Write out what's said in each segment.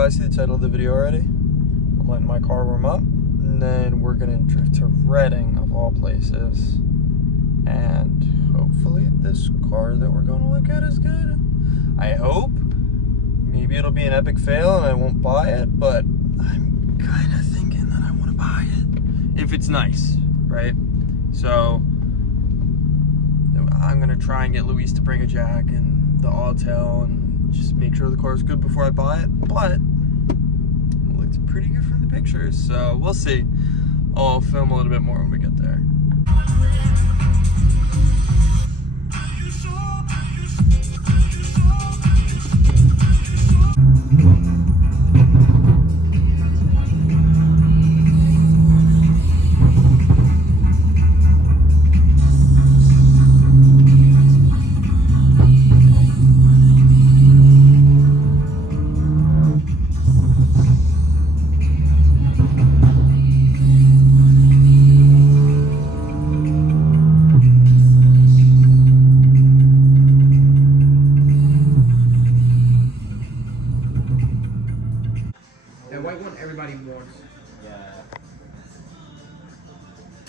probably see the title of the video already. I'm letting my car warm up, and then we're gonna drive to Reading, of all places. And hopefully this car that we're gonna look at is good. I hope. Maybe it'll be an epic fail and I won't buy it, but I'm kind of thinking that I want to buy it if it's nice, right? So I'm gonna try and get Luis to bring a jack and the Autel and just make sure the car is good before I buy it. But it looks pretty good from the pictures, so we'll see. I'll film a little bit more when we get there.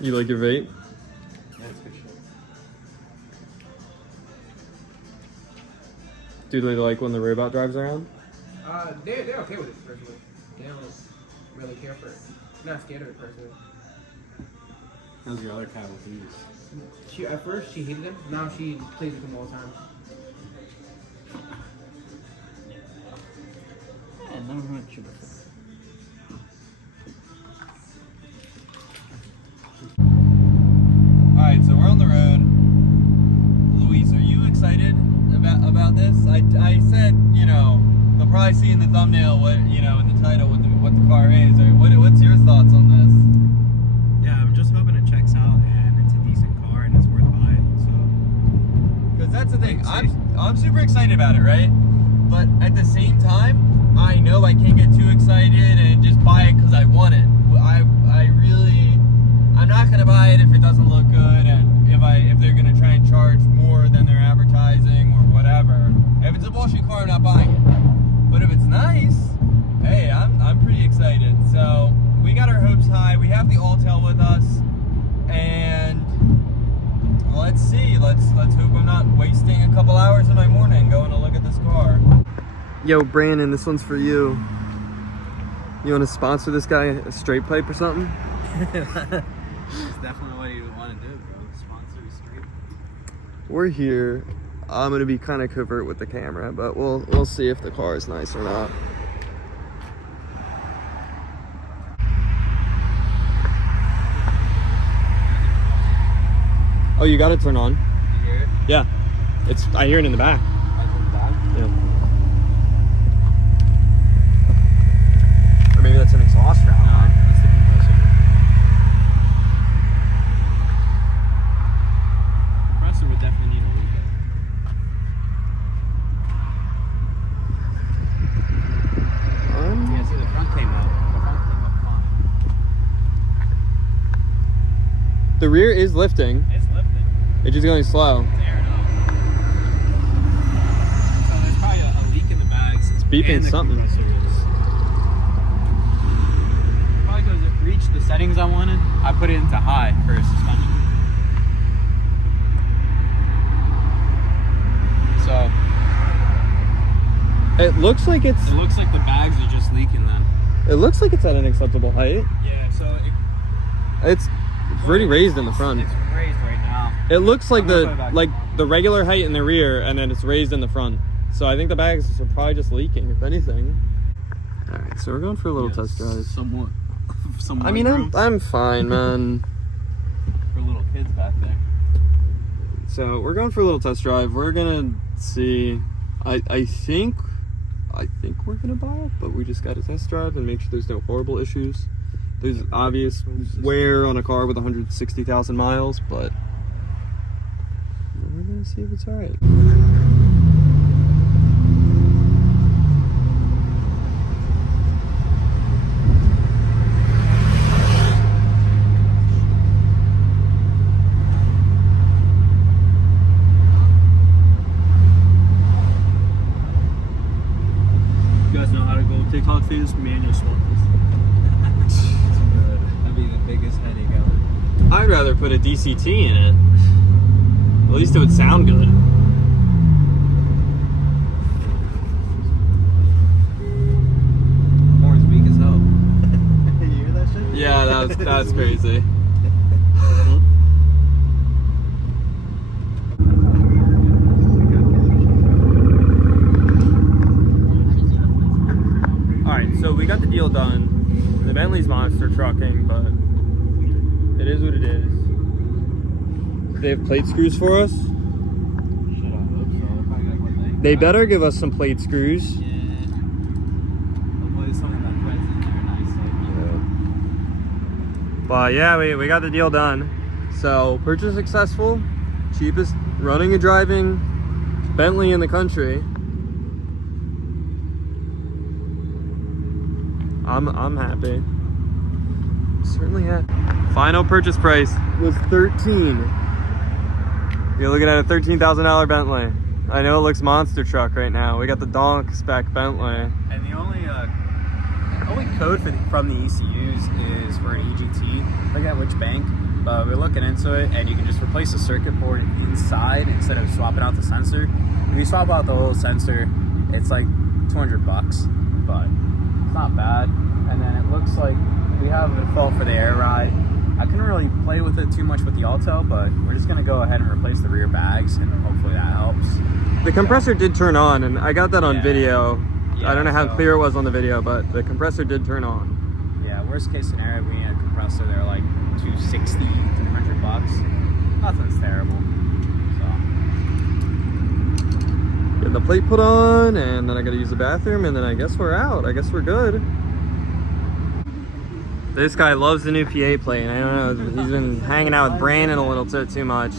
You like your vape? Yeah, it's good shit. Do they like when the robot drives around? They're okay with it personally. They don't really care for it. They're not scared of it personally. How's your other cat with these? At first she hated them. Now she plays with them all the time. Yeah, none of them are cheap. Alright, so we're on the road. Luis, are you excited about this? I said, you know, they'll probably see in the thumbnail what, you know, in the title what the car is. Or what's your thoughts on this? Yeah, I'm just hoping it checks out and it's a decent car and it's worth buying. So, because that's the thing. I'm super excited about it, right? But at the same time, I know I can't get too excited and just buy it because I want it. I'm not gonna buy it if it doesn't look good, and if they're gonna try and charge more than they're advertising or whatever. If it's a bullshit car, I'm not buying it. But if it's nice, hey, I'm pretty excited. So we got our hopes high. We have the Autel with us, and let's see. Let's hope I'm not wasting a couple hours of my morning going to look at this car. Yo, Brandon, this one's for you. You want to sponsor this guy a straight pipe or something? it's definitely what you want to do, bro. Sponsor straight. We're here. I'm gonna be kind of covert with the camera, but we'll see if the car is nice or not. Oh, you got it turned on. You hear it? Yeah, I hear it in the back. In the back? Yeah. Or maybe that's an exhaust valve. No, that's the compressor. Compressor would definitely need a refit. Yeah, see, the front came up. The front came up fine. The rear is lifting. It's lifting. It's just going slow. It's airing up. So there's probably a leak in the bags. It's beeping something. Probably because it reached the settings I wanted. I put it into high for suspension. So It looks like it looks like the bags are just leaking then. It looks like it's at an acceptable height. Yeah, so It's pretty raised in the front. It's raised right now. It looks like I'm gonna put it back tomorrow. the regular height in the rear, and then it's raised in the front. So I think the bags are probably just leaking, if anything. All right, so we're going for a little test drive. Somewhat. I mean, I'm fine, man. For little kids back there. So we're going for a little test drive. We're gonna see. I think we're gonna buy it, but we just got to test drive and make sure there's no horrible issues. There's obvious wear on a car with 160,000 miles, but we're gonna see if it's all right. You guys know how to go TikTok? if they just manual swap this? That'd be the biggest headache ever. I'd rather put a DCT in it. At least it would sound good. Horn's weak as hell. You hear that shit? Yeah, that's crazy. Alright, so we got the deal done. The Bentley's monster trucking, but it is what it is. They have plate screws for us. Shit, I hope so. Probably got one thing. They better give us some plate screws. Yeah. Hopefully it's something that threads in there nicely. But yeah, we got the deal done. So purchase successful, cheapest running and driving Bentley in the country. I'm happy. Certainly happy. Final purchase price was $13,000. You're looking at a $13,000 Bentley. I know it looks monster truck right now. We got the donk spec Bentley. And the only code from the ECUs is for an EGT. I forget which bank, but we're looking into it, and you can just replace the circuit board inside instead of swapping out the sensor. If you swap out the whole sensor, it's like $200, but it's not bad. And then it looks like we have a fault for the air ride. I couldn't really play with it too much with the Alto, but we're just gonna go ahead and replace the rear bags, and hopefully that helps. The compressor did turn on, and I got that on video. Yeah, I don't know how so- clear it was on the video, but the compressor did turn on. Yeah, worst case scenario, we need a compressor. They're like $260, $300. Nothing's terrible. So Getting the plate put on, and then I gotta use the bathroom, and then I guess we're out. I guess we're good. This guy loves the new PA plate. I don't know, he's been hanging out with Brandon a little bit too much.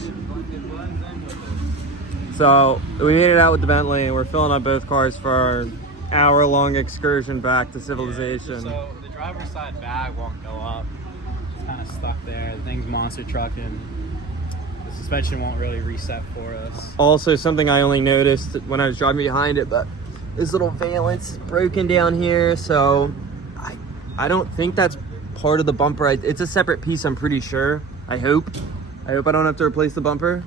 So we made it out with the Bentley, and we're filling up both cars for our hour-long excursion back to civilization. So the driver's side bag won't go up. It's kind of stuck there. The thing's monster trucking. The suspension won't really reset for us. Also, something I only noticed when I was driving behind it, but this little valence is broken down here, so I don't think that's part of the bumper. It's a separate piece, I'm pretty sure. I hope I don't have to replace the bumper.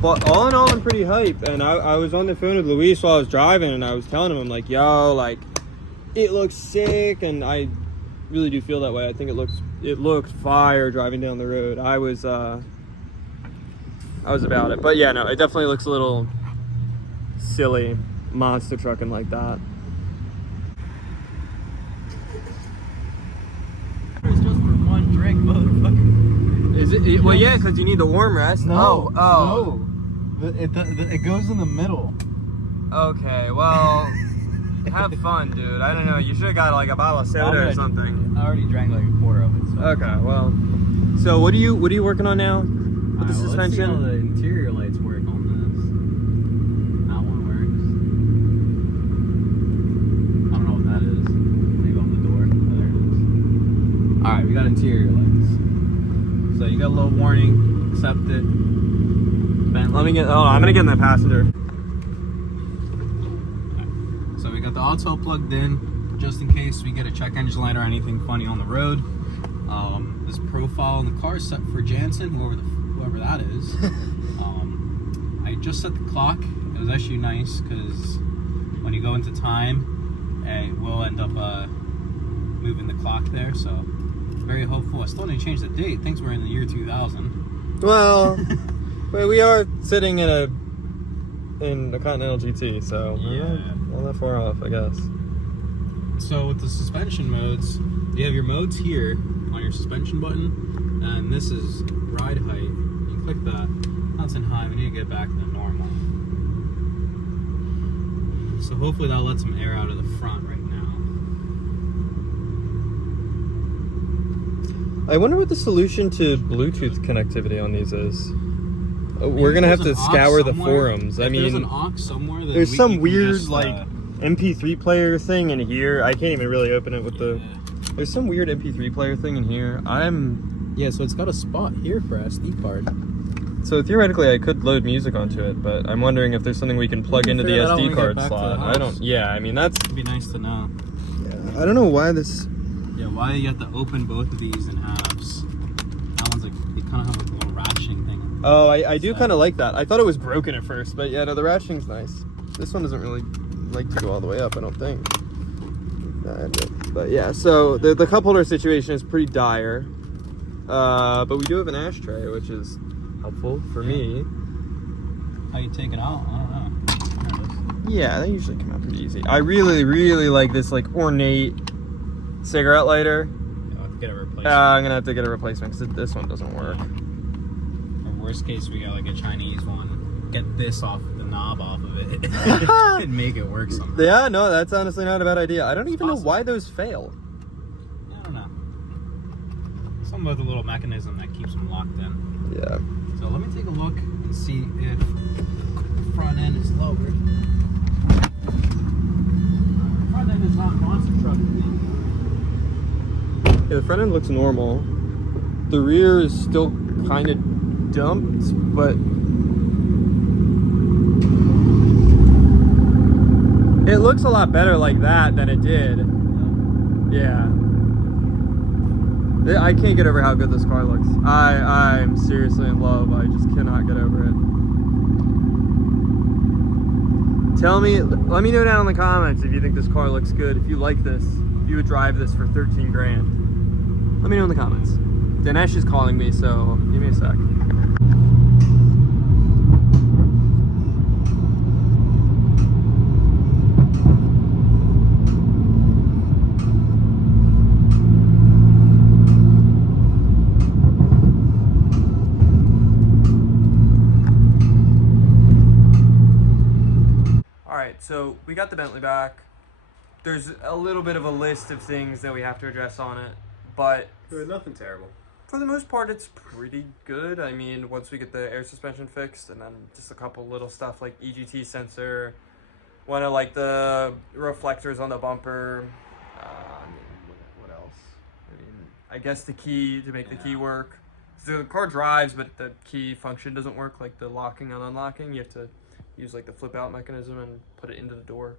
But all in all, I'm pretty hyped. And I was on the phone with Luis while I was driving, and I was telling him, I'm like, yo, like, it looks sick, and I really do feel that way. I think it looked fire driving down the road. I was about it. But yeah, no, it definitely looks a little silly monster trucking like that. It's just for one drink, motherfucker. Is it? Well, yeah, because you need the warm rest. No. Oh. It goes in the middle. Okay, well, have fun, dude. I don't know. You should have got like a bottle of soda or something. I already drank like a quarter of it. So. Okay, well. So what are you working on now with the suspension? Let's see how the interior lights work on this. That one works. I don't know what that is. Maybe on the door. Oh, there it is. All right, we got interior lights. So you got a little warning. Accept it. Bentley. Let me get. Oh, I'm gonna get in the passenger. So we got the auto plugged in, just in case we get a check engine light or anything funny on the road. This profile in the car is set for Jansen, whoever that is. I just set the clock. It was actually nice because when you go into time, it will end up moving the clock there. So very hopeful. I still need to change the date. Things were in the year 2000. Well, but we are sitting in a Continental GT, so Yeah. not that far off, I guess. So with the suspension modes, you have your modes here on your suspension button, and this is ride height. You click that. That's in high. We need to get back to the normal. So hopefully that lets some air out of the front right now. I wonder what the solution to Bluetooth connectivity on these is. We're gonna have to scour the forums. I mean, there's an aux somewhere. Then there's we some can weird just, like MP3 player thing in here. I can't even really open it with the. There's some weird MP3 player thing in here. Yeah, so it's got a spot here for SD card. So theoretically, I could load music onto it, but I'm wondering if there's something we can plug into the figure that out when SD we get card back to the slot. house. I don't. Yeah, I mean that's. It'd be nice to know. I don't know why this. Yeah, why you have to open both of these in halves? That one's like, they kind of have like a little ratcheting thing. Oh, I do kind of like that. I thought it was broken at first, but yeah, no, the ratcheting's nice. This one doesn't really like to go all the way up, I don't think. But yeah, so the cup holder situation is pretty dire. But we do have an ashtray, which is helpful for me. How you take it out? I don't know. There it is. Yeah, they usually come out pretty easy. I really, really like this like ornate cigarette lighter. Yeah, I'll have to get a replacement. I'm gonna have to get a replacement because this one doesn't work. Or worst case, we got like a Chinese one. Get this off the knob off of it and make it work somehow. Yeah, no, that's honestly not a bad idea. I don't even know Awesome. why those fail. I don't know. Something about the little mechanism that keeps them locked in. Yeah. So let me take a look and see if the front end is lowered. Front end is not monster truck. Yeah, the front end looks normal. The rear is still kind of dumped, but it looks a lot better like that than it did. Yeah. I can't get over how good this car looks. I'm seriously in love. I just cannot get over it. Let me know down in the comments if you think this car looks good. If you like this, if you would drive this for 13 grand. Let me know in the comments. Dinesh is calling me, so give me a sec. So we got the Bentley back. There's a little bit of a list of things that we have to address on it, but Nothing terrible. for the most part, it's pretty good. I mean, once we get the air suspension fixed, and then just a couple little stuff like EGT sensor, one of like the reflectors on the bumper. What else? I mean, I guess the key to make the key work. So the car drives, but the key function doesn't work, like the locking and unlocking. You have to use like the flip out mechanism and put it into the door.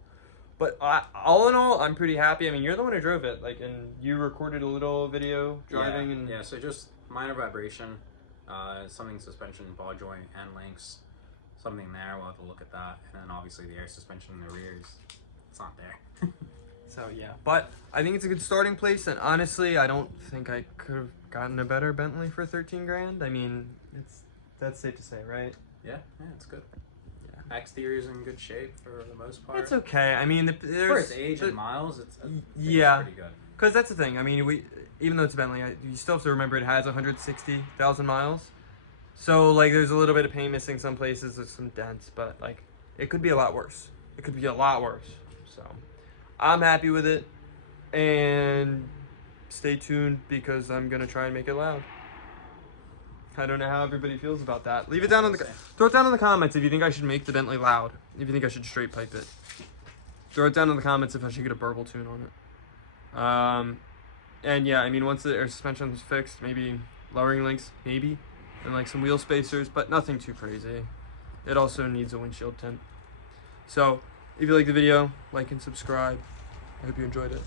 But all in all, I'm pretty happy. I mean, you're the one who drove it, like, and you recorded a little video driving. Yeah, and yeah, so just minor vibration, something suspension, ball joint, and links, something there. We'll have to look at that, and then obviously the air suspension in the rear it's not there. So yeah, but I think it's a good starting place, and honestly, I don't think I could have gotten a better Bentley for 13 grand. I mean, that's safe to say, right? Yeah, it's good. Exterior's in good shape for the most part. It's okay. I mean, For its age and miles, it's yeah, pretty good. Because that's the thing. I mean, even though it's a Bentley, you still have to remember it has 160,000 miles. So like, there's a little bit of paint missing some places. There's some dents, but like, it could be a lot worse. It could be a lot worse. So, I'm happy with it, and stay tuned because I'm gonna try and make it loud. I don't know how everybody feels about that. Leave it down in the throw it down in the comments if you think I should make the Bentley loud. If you think I should straight pipe it. Throw it down in the comments if I should get a burble tune on it. And yeah, I mean, once the air suspension is fixed, maybe lowering links, maybe, and like some wheel spacers, but nothing too crazy. It also needs a windshield tint. So if you like the video, like and subscribe. I hope you enjoyed it.